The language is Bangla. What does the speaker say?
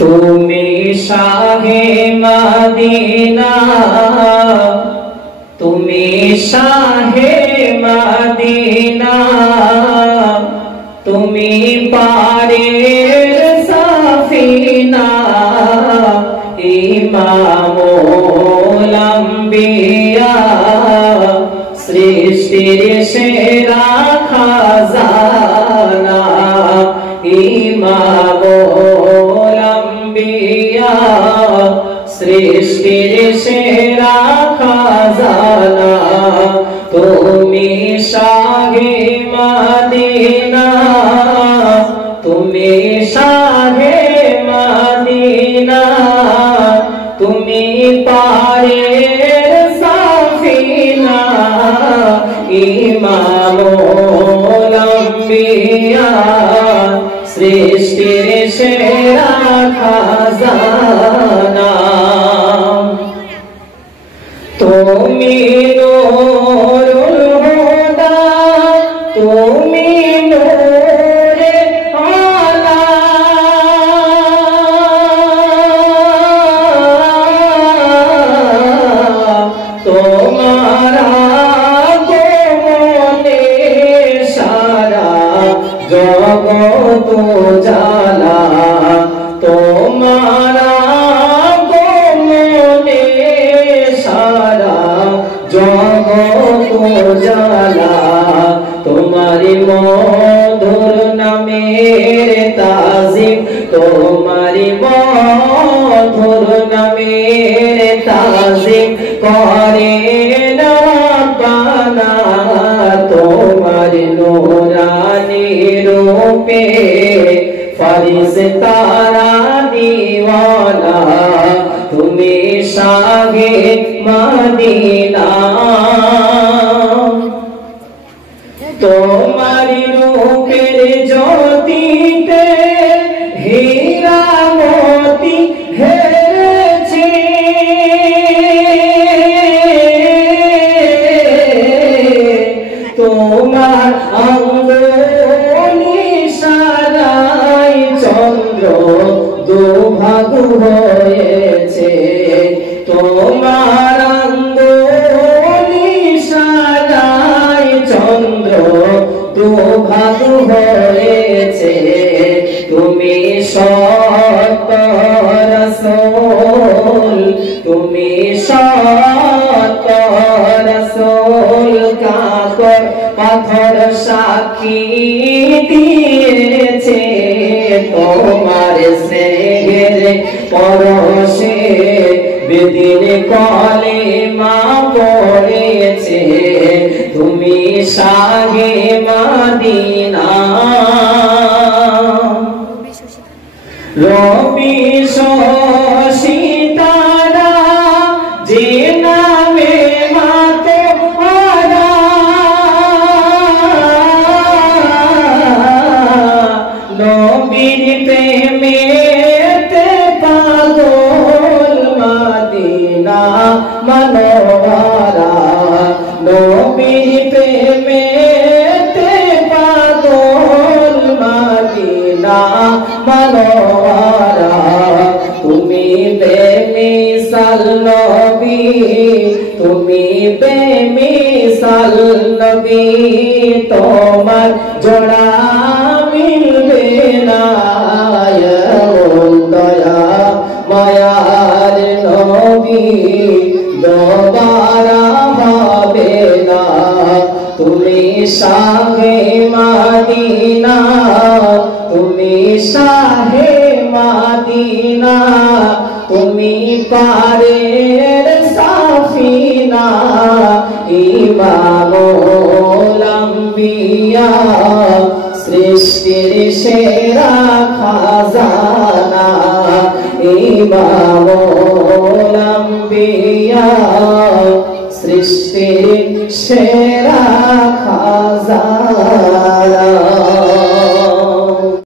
তুমি শাহে মদিনা, তুমি শাহে মদিনা, তুমি পারের সাফিনা, ইমামুল আম্বিয়া, সৃষ্টির সেরা খাজানা, ইমামুল আম্বিয়া, সৃষ্টির সেরা খাজানা, তুমি শাহে মদিনা, তুমি শাহে মদিনা, তুমি পারের সাফিনা, ইমামুল আম্বিয়া, সৃষ্টির সেরা খাজানা, তুমি নূরুল হুদা, তুমি নূরে আলা, তোমার আগমনে সারা জগৎ জালা, তোমার আগমনে সারা জগৎ জালা, তোমারি মধুর নামের তাজিম, তোমারি মধুর নামের তাজিম করে রব্বানা, তোমার নূরানি রূপে ফরিশতারা দিওয়ানা, তুমি শাহে মদিনা, তোমার রূপের জ্যোতিতে হীরা মোতি হেরেছে, তোমার অঙ্গুলি সারাই চন্দ্র দুভাগ হয়েছে, তোমার অঙ্গুলি সারাই চন্দ্র দুভাগ হয়েছে, তুমি সত্য রাসূল, তুমি সত্য রাসূল, কাকর পাথর সাক্ষী দিয়েছে, তোমার স্নেহের পরশে বেদিন কলেমা পড়েছে, তুমি শাহে মদিনা, রবি শশী তারা যে নামে মাতোয়ারা, নবীর প্রেমেতে পাগল মদিনা মনোয়ারা, নবীর প্রেমেতে পাগল মদিনা মনোয়ারা, তুমি বেমিসাল নবী, তুমি বেমিসাল নবী, তোমার জোড়া মিলবে না, দয়া মায়ার নবী দোবারা হবে না, তুমি শাহে মদিনা, তুমি শাহে মদিনা, তুমি পারের সাফিনা, ইমামুল আম্বিয়া, সৃষ্টির সেরা খাজানা, ইমামুল আম্বিয়া, সৃষ্টির সেরা খাজানা।